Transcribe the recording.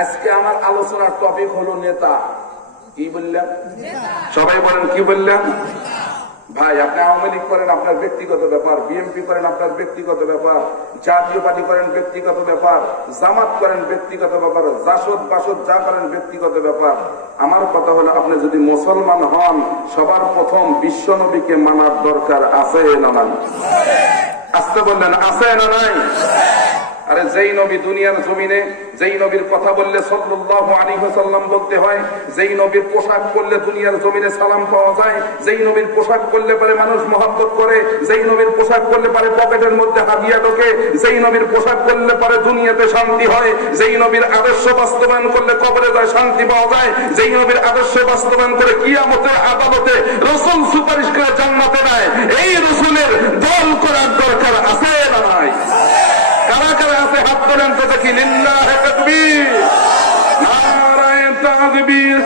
আজকে আমার আলোচনার টপিক হলো নেতা। কি বললাম? সবাই বলেন কি বললাম? ভাই, আপনি আওয়ামী লীগ করেন আপনার ব্যক্তিগত ব্যাপার, বিএনপি করেন আপনার ব্যক্তিগত ব্যাপার, জাতীয় পার্টি করেন ব্যক্তিগত ব্যাপার, জামাত করেন ব্যক্তিগত ব্যাপার, জাসদ বাসদ যা করেন ব্যক্তিগত ব্যাপার। আমার কথা হলো, আপনি যদি মুসলমান হন, সবার প্রথম বিশ্ব নবীকে মানার দরকার আছে না নাই? আসতে বললেন, আছে না নাই? আরে যেই নবী দুনিয়ার জমিনে, যেই নবীর কথা বললে সাল্লাল্লাহু আলাইহি ওয়াসাল্লাম বলতে হয়, যেই নবীর পোশাক পরলে দুনিয়ার জমিনে সালাম পাওয়া যায়, যেই নবীর পোশাক পরলে পরে মানুষ মহব্বত করে, যেই নবীর পোশাক পরলে পরে পকেটের মধ্যে হাদিয়া ঢোকে, যেই নবীর পোশাক পরলে পরে দুনিয়াতে শান্তি হয়, যেই নবীর আদর্শ বাস্তবায়ন করলে কবরে যায় শান্তি পাওয়া যায়, যেই নবীর আদর্শ বাস্তবায়ন করে কিয়ামতের আদালতে রাসূল সুপারিশ করে জান্নাতে নেয়, এই রাসূলের দল করার দরকার আছে না নাই? কারা কারা আছে হাত তোলেন তো দেখি। লিল্লাহি তাকবীর, নারায়ে তাকবীর।